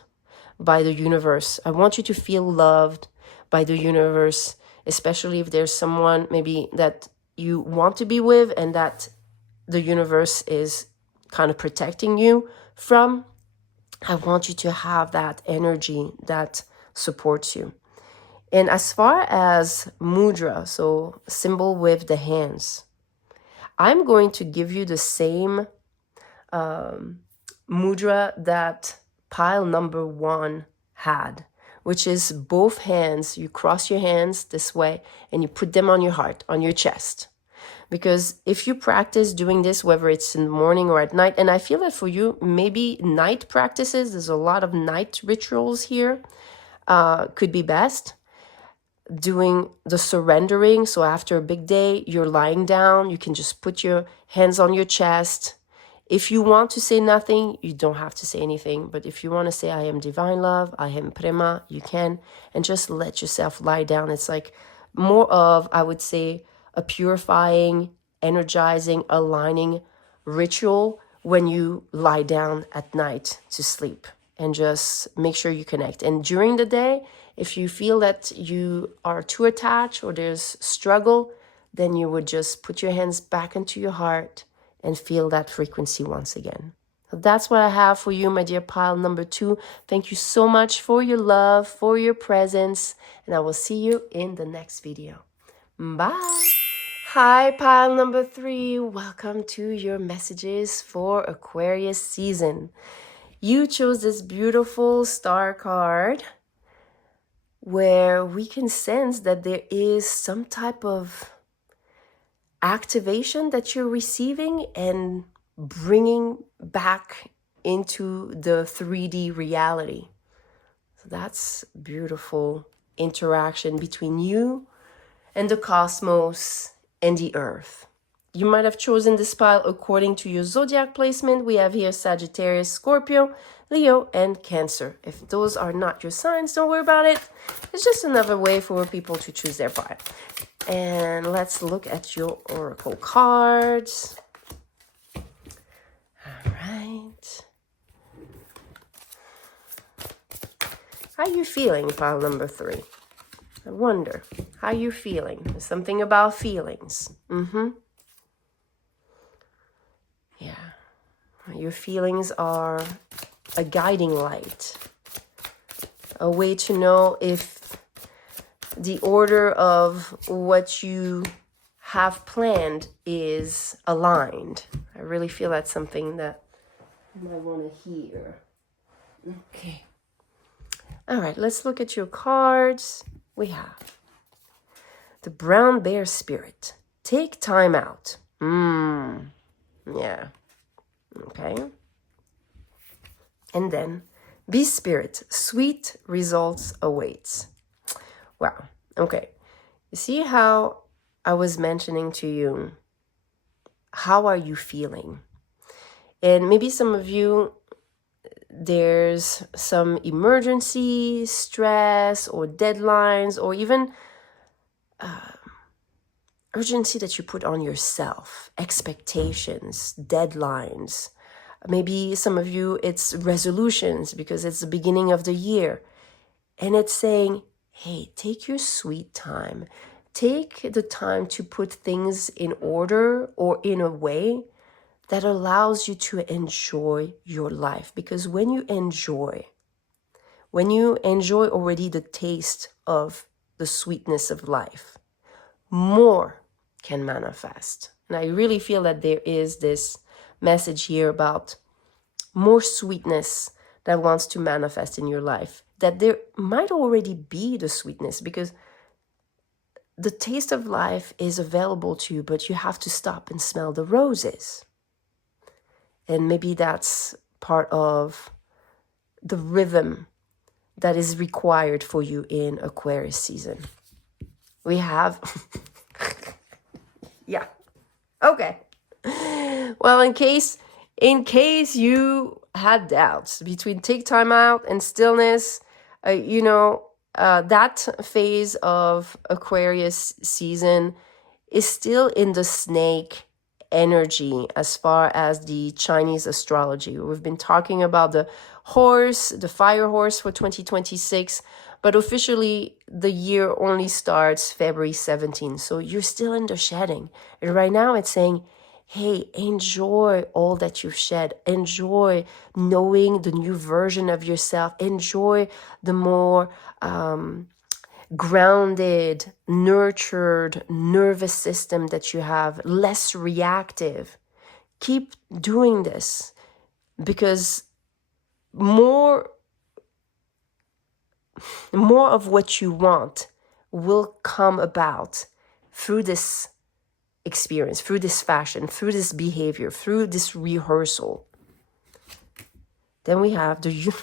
by the universe. I want you to feel loved by the universe, especially if there's someone maybe that you want to be with and that the universe is kind of protecting you from. I want you to have that energy that supports you. And as far as mudra, so symbol with the hands, I'm going to give you the same mudra that pile number 1 had, which is both hands. You cross your hands this way and you put them on your heart, on your chest. Because if you practice doing this, whether it's in the morning or at night, and I feel that for you, maybe night practices, there's a lot of night rituals here, could be best. Doing the surrendering. So after a big day, you're lying down, you can just put your hands on your chest. If you want to say nothing, you don't have to say anything. But if you want to say, I am divine love, I am prema, you can. And just let yourself lie down. It's like more of, I would say, a purifying, energizing, aligning ritual when you lie down at night to sleep. And just make sure you connect. And during the day, if you feel that you are too attached or there's struggle, then you would just put your hands back into your heart and feel that frequency once again. So that's what I have for you, my dear pile number 2. Thank you so much for your love, for your presence, and I will see you in the next video. Bye. Hi, pile number 3. Welcome to your messages for Aquarius season. You chose this beautiful star card where we can sense that there is some type of activation that you're receiving and bringing back into the 3D reality. So that's beautiful interaction between you and the cosmos and the earth. You might have chosen this pile according to your zodiac placement. We have here Sagittarius, Scorpio, Leo, and Cancer. If those are not your signs, don't worry about it. It's just another way for people to choose their pile. And let's look at your oracle cards. All right. How are you feeling, pile number 3? I wonder, how you feeling? There's something about feelings. Yeah. Your feelings are a guiding light. A way to know if the order of what you have planned is aligned. I really feel that's something that you might want to hear. Okay. All right, let's look at your cards. We have the brown bear spirit. Take time out. Yeah. Okay. And then be spirit. Sweet results awaits. Wow. Okay. You see how I was mentioning to you, how are you feeling? And maybe some of you, there's some emergency, stress, or deadlines, or even urgency that you put on yourself, expectations, deadlines. Maybe some of you, it's resolutions because it's the beginning of the year. And it's saying, hey, take your sweet time. Take the time to put things in order or in a way that allows you to enjoy your life. Because when you enjoy already the taste of the sweetness of life, more can manifest. And I really feel that there is this message here about more sweetness that wants to manifest in your life, that there might already be the sweetness, because the taste of life is available to you, but you have to stop and smell the roses. And maybe that's part of the rhythm that is required for you in Aquarius season. We have, yeah, okay. Well, in case you had doubts between take time out and stillness, that phase of Aquarius season is still in the snake energy as far as the Chinese astrology. We've been talking about the horse, the fire horse for 2026, but officially the year only starts February 17th. So you're still in the shedding. And right now it's saying, hey, enjoy all that you've shed. Enjoy knowing the new version of yourself. Enjoy the more grounded, nurtured nervous system that you have, less reactive. Keep doing this, because more of what you want will come about through this experience, through this fashion, through this behavior, through this rehearsal. Then we have the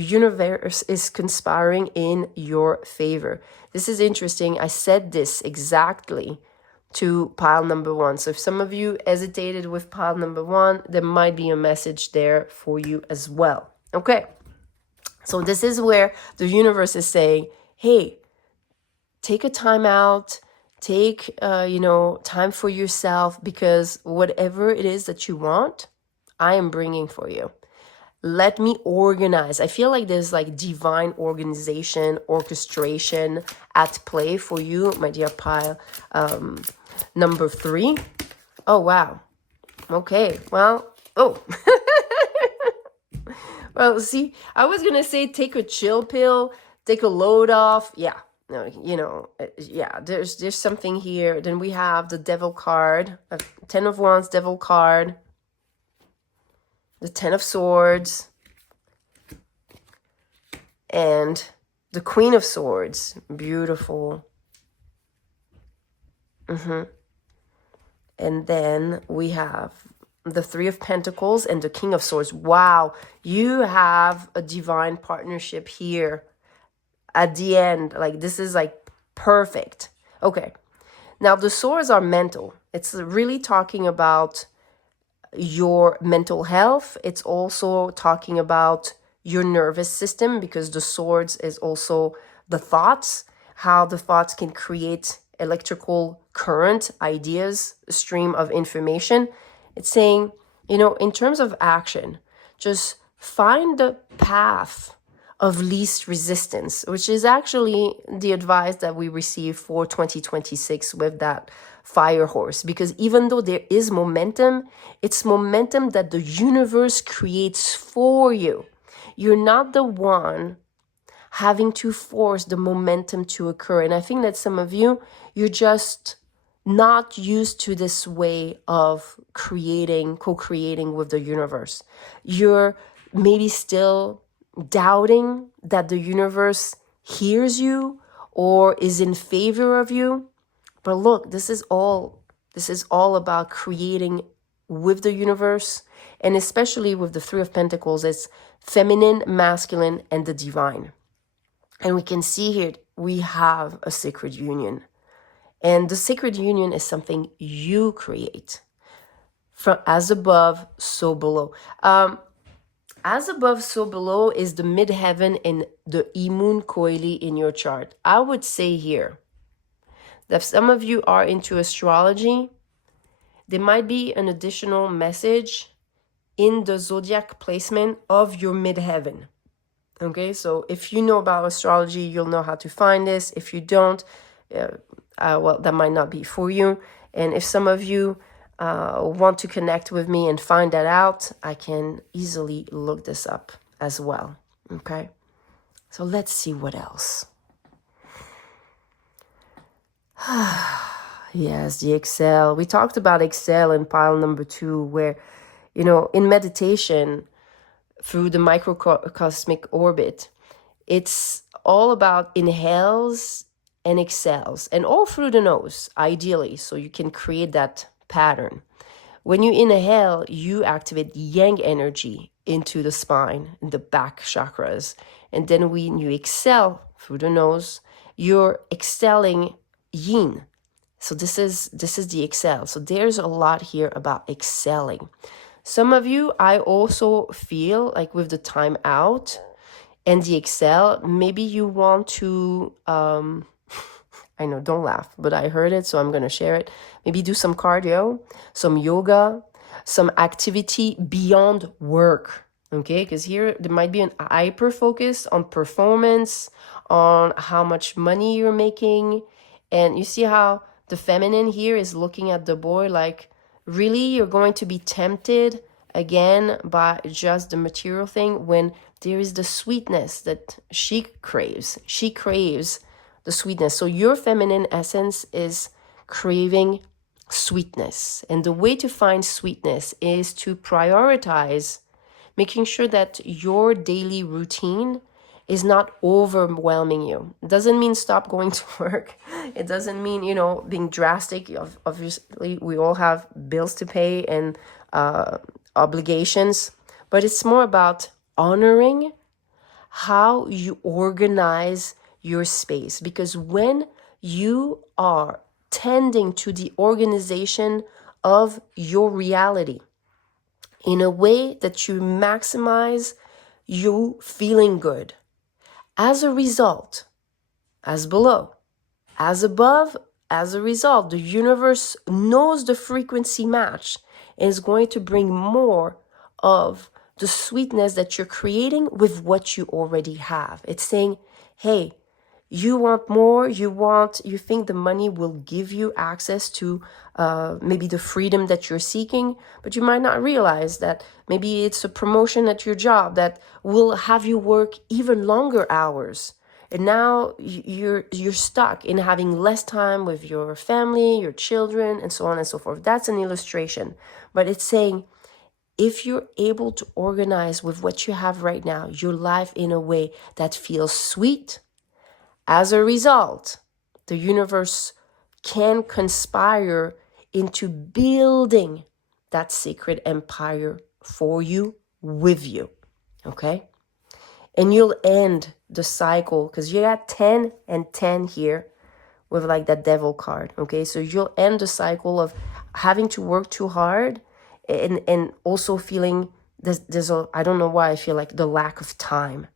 universe is conspiring in your favor. This is interesting. I said this exactly to pile number 1. So if some of you hesitated with pile number 1, there might be a message there for you as well. Okay. So this is where the universe is saying, hey, take a time out, take, time for yourself, because whatever it is that you want, I am bringing for you. Let me organize. I feel like there's like divine organization, orchestration at play for you, my dear pile. Number 3. Oh, wow. Okay. Well, well, see, I was going to say take a chill pill, take a load off. Yeah. No, yeah, there's something here. Then we have the devil card, 10 of Wands, devil card. The 10 of Swords, and the Queen of Swords. Beautiful. And then we have the 3 of Pentacles and the King of Swords. Wow, you have a divine partnership here at the end. Like, this is like perfect. Okay, now the swords are mental. It's really talking about your mental health. It's also talking about your nervous system, because the swords is also the thoughts, how the thoughts can create electrical current, ideas, stream of information. It's saying, in terms of action, just find the path of least resistance, which is actually the advice that we receive for 2026 with that fire horse. Because even though there is momentum, it's momentum that the universe creates for you. You're not the one having to force the momentum to occur. And I think that some of you, you're just not used to this way of co-creating with the universe. You're maybe still doubting that the universe hears you or is in favor of you. But look, this is all about creating with the universe, and especially with the 3 of Pentacles. It's feminine, masculine, and the divine. And we can see here, we have a sacred union. And the sacred union is something you create. From as above, so below. As above, so below is the midheaven and the Imun Koili in your chart. I would say here that if some of you are into astrology, there might be an additional message in the zodiac placement of your midheaven. Okay, so if you know about astrology, you'll know how to find this. If you don't, well, that might not be for you. And if some of you want to connect with me and find that out, I can easily look this up as well. Okay, so let's see what else. Yes, the Excel. We talked about Excel in pile number 2, where, you know, in meditation through the microcosmic orbit, it's all about inhales and exhales, and all through the nose, ideally, so you can create that pattern. When you inhale, you activate yang energy into the spine, in the back chakras. And then when you exhale through the nose, you're exhaling yin. So this is the exhale. So there's a lot here about exhaling. Some of you, I also feel like with the time out and the exhale, maybe you want to I know, don't laugh, but I heard it, so I'm going to share it. Maybe do some cardio, some yoga, some activity beyond work, okay? Because here there might be an hyper focus on performance, on how much money you're making. And you see how the feminine here is looking at the boy like, really, you're going to be tempted again by just the material thing when there is the sweetness that she craves. She craves the sweetness. So your feminine essence is craving sweetness. And the way to find sweetness is to prioritize making sure that your daily routine is not overwhelming you. It doesn't mean stop going to work. It doesn't mean, you know, being drastic. Obviously, we all have bills to pay and obligations. But it's more about honoring how you organize your space, because when you are tending to the organization of your reality in a way that you maximize you feeling good, as a result, as below, as above, as a result, the universe knows the frequency match and is going to bring more of the sweetness that you're creating with what you already have. It's saying, hey, you want more, you think the money will give you access to maybe the freedom that you're seeking, but you might not realize that maybe it's a promotion at your job that will have you work even longer hours. And now you're stuck in having less time with your family, your children, and so on and so forth. That's an illustration. But it's saying, if you're able to organize with what you have right now, your life in a way that feels sweet, as a result, the universe can conspire into building that sacred empire for you, with you, okay? And you'll end the cycle, because you got 10 and 10 here with like that devil card, okay? So you'll end the cycle of having to work too hard and also feeling there's a, I don't know why I feel like the lack of time,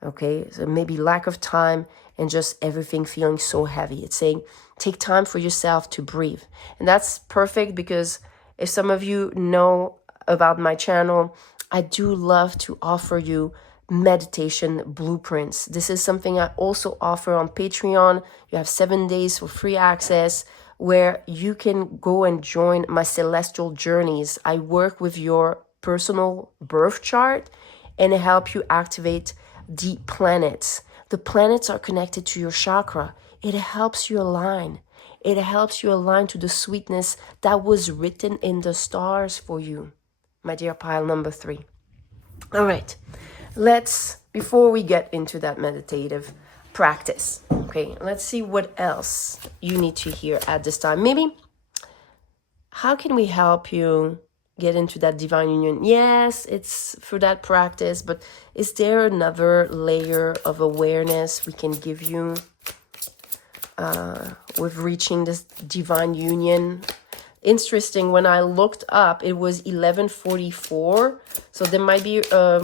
okay? So maybe lack of time and just everything feeling so heavy. It's saying, take time for yourself to breathe. And that's perfect, because if some of you know about my channel, I do love to offer you meditation blueprints. This is something I also offer on Patreon. You have 7 days for free access where you can go and join my celestial journeys. I work with your personal birth chart and help you activate the planets. The planets are connected to your chakra. It helps you align. It helps you align to the sweetness that was written in the stars for you, my dear pile number 3. All right, before we get into that meditative practice, okay, let's see what else you need to hear at this time. Maybe, how can we help you get into that divine union? Yes, it's through that practice, but is there another layer of awareness we can give you? with reaching this divine union. Interesting, when I looked up, it was 1144. So there might be a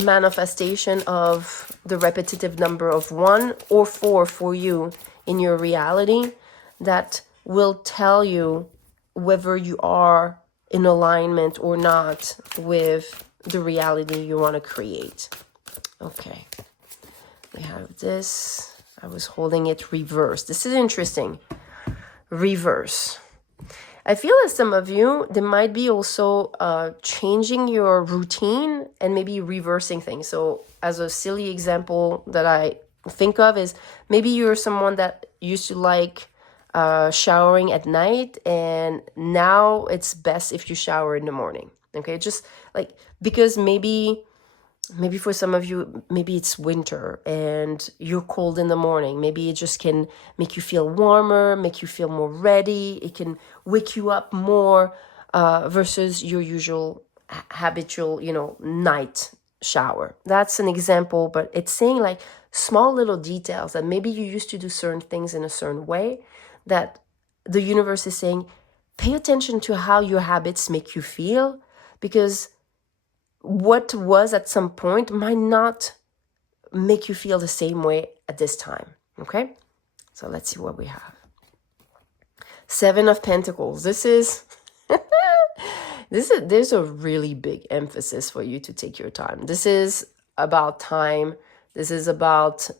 manifestation of the repetitive number of 1 or 4 for you in your reality that will tell you whether you are in alignment or not with the reality you want to create. Okay, we have this. I was holding it reversed. This is interesting. Reverse. I feel that some of you, there might be also changing your routine and maybe reversing things. So as a silly example that I think of is maybe you're someone that used to like showering at night, and now it's best if you shower in the morning. Okay, just like, because maybe for some of you, maybe it's winter and you're cold in the morning. Maybe it just can make you feel warmer, make you feel more ready. It can wake you up more versus your usual habitual, night shower. That's an example, but it's saying like small little details that maybe you used to do certain things in a certain way, that the universe is saying, pay attention to how your habits make you feel, because what was at some point might not make you feel the same way at this time. Okay, so let's see what we have. 7 of Pentacles. This is there's a really big emphasis for you to take your time. This is about time. This is about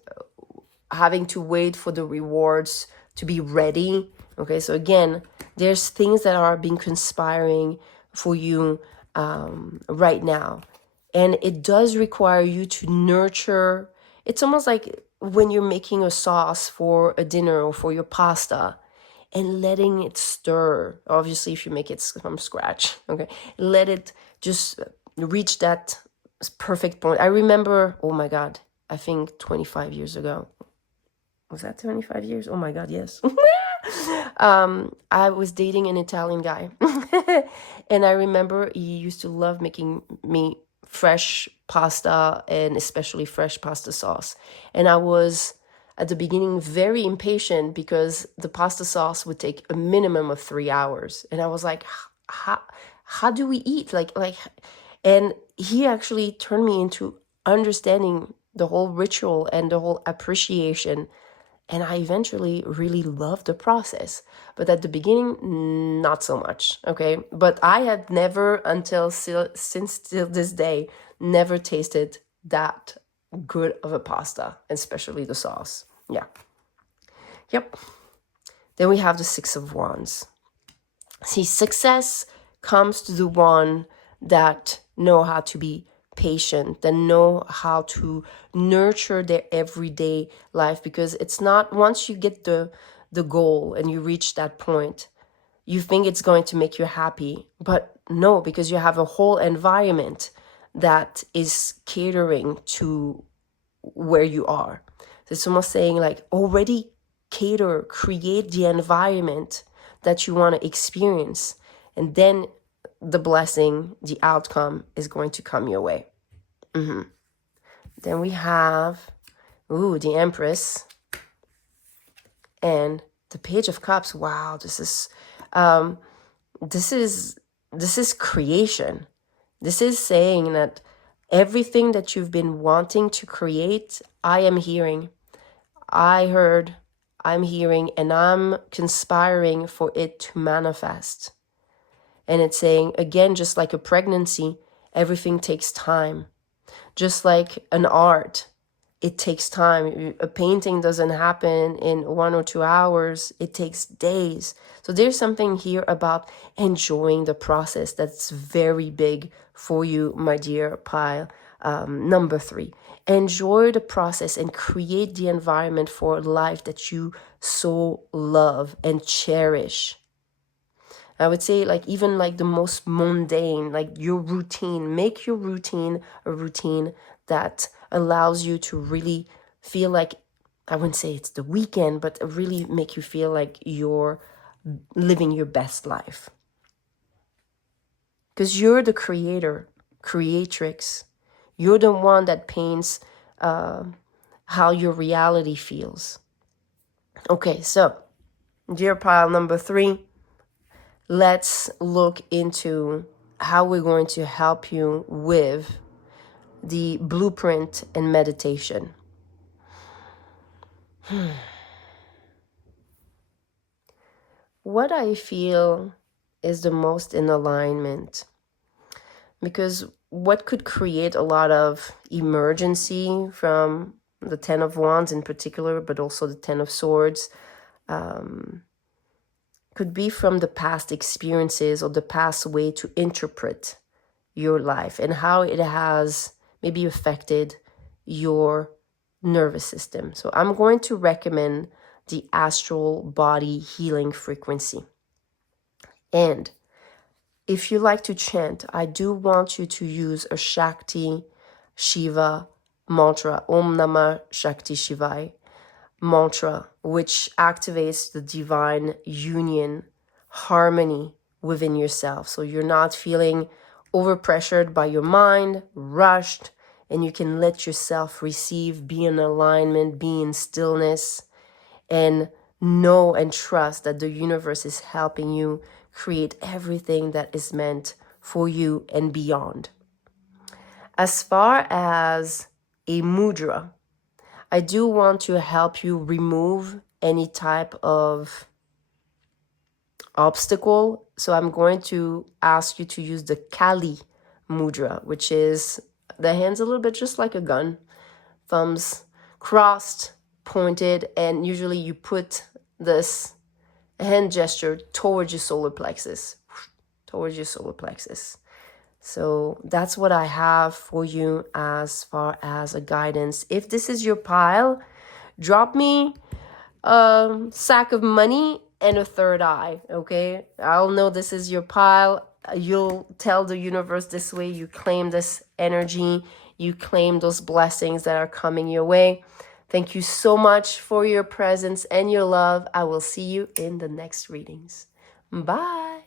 having to wait for the rewards to be ready. Okay, so again, there's things that are being conspiring for you right now, and it does require you to nurture. It's almost like when you're making a sauce for a dinner or for your pasta and letting it stir. Obviously, if you make it from scratch, okay, let it just reach that perfect point. I remember, oh my God, I think 25 years ago. Was that 25 years? Oh my God, yes. I was dating an Italian guy. And I remember he used to love making me fresh pasta, and especially fresh pasta sauce. And I was, at the beginning, very impatient because the pasta sauce would take a minimum of 3 hours. And I was like, how do we eat? And he actually turned me into understanding the whole ritual and the whole appreciation. And I eventually really loved the process. But at the beginning, not so much, okay? But I had never, since till this day, never tasted that good of a pasta, especially the sauce. Yeah. Yep. Then we have the 6 of Wands. See, success comes to the one that know how to be patient, that know how to nurture their everyday life, because it's not, once you get the goal and you reach that point, you think it's going to make you happy, but no, because you have a whole environment that is catering to where you are. So it's almost saying like, already create the environment that you want to experience, and then the blessing, the outcome is going to come your way. Then we have, the Empress and the Page of Cups. Wow, this is creation. This is saying that everything that you've been wanting to create, I am hearing. I'm hearing, and I'm conspiring for it to manifest. And it's saying, again, just like a pregnancy, everything takes time. Just like an art, it takes time. A painting doesn't happen in 1 or 2 hours. It takes days. So there's something here about enjoying the process that's very big for you, my dear pile. Number 3, enjoy the process and create the environment for a life that you so love and cherish. I would say, like, even like the most mundane, like your routine, make your routine a routine that allows you to really feel like, I wouldn't say it's the weekend, but really make you feel like you're living your best life. Because you're the creatrix. You're the one that paints how your reality feels. Okay, so dear pile number 3, let's look into how we're going to help you with the blueprint and meditation. What I feel is the most in alignment, because what could create a lot of emergency from the Ten of Wands in particular, but also the Ten of Swords, could be from the past experiences or the past way to interpret your life and how it has maybe affected your nervous system. So I'm going to recommend the astral body healing frequency. And if you like to chant, I do want you to use a Shakti Shiva mantra, Om Namah Shakti Shivaya mantra, which activates the divine union, harmony within yourself. So you're not feeling overpressured by your mind, rushed, and you can let yourself receive, be in alignment, be in stillness, and know and trust that the universe is helping you create everything that is meant for you and beyond. As far as a mudra, I do want to help you remove any type of obstacle. So I'm going to ask you to use the Kali mudra, which is the hands a little bit just like a gun, thumbs crossed, pointed, and usually you put this hand gesture towards your solar plexus, So that's what I have for you as far as a guidance. If this is your pile, drop me a sack of money and a third eye, okay? I'll know this is your pile. You'll tell the universe this way. You claim this energy. You claim those blessings that are coming your way. Thank you so much for your presence and your love. I will see you in the next readings. Bye.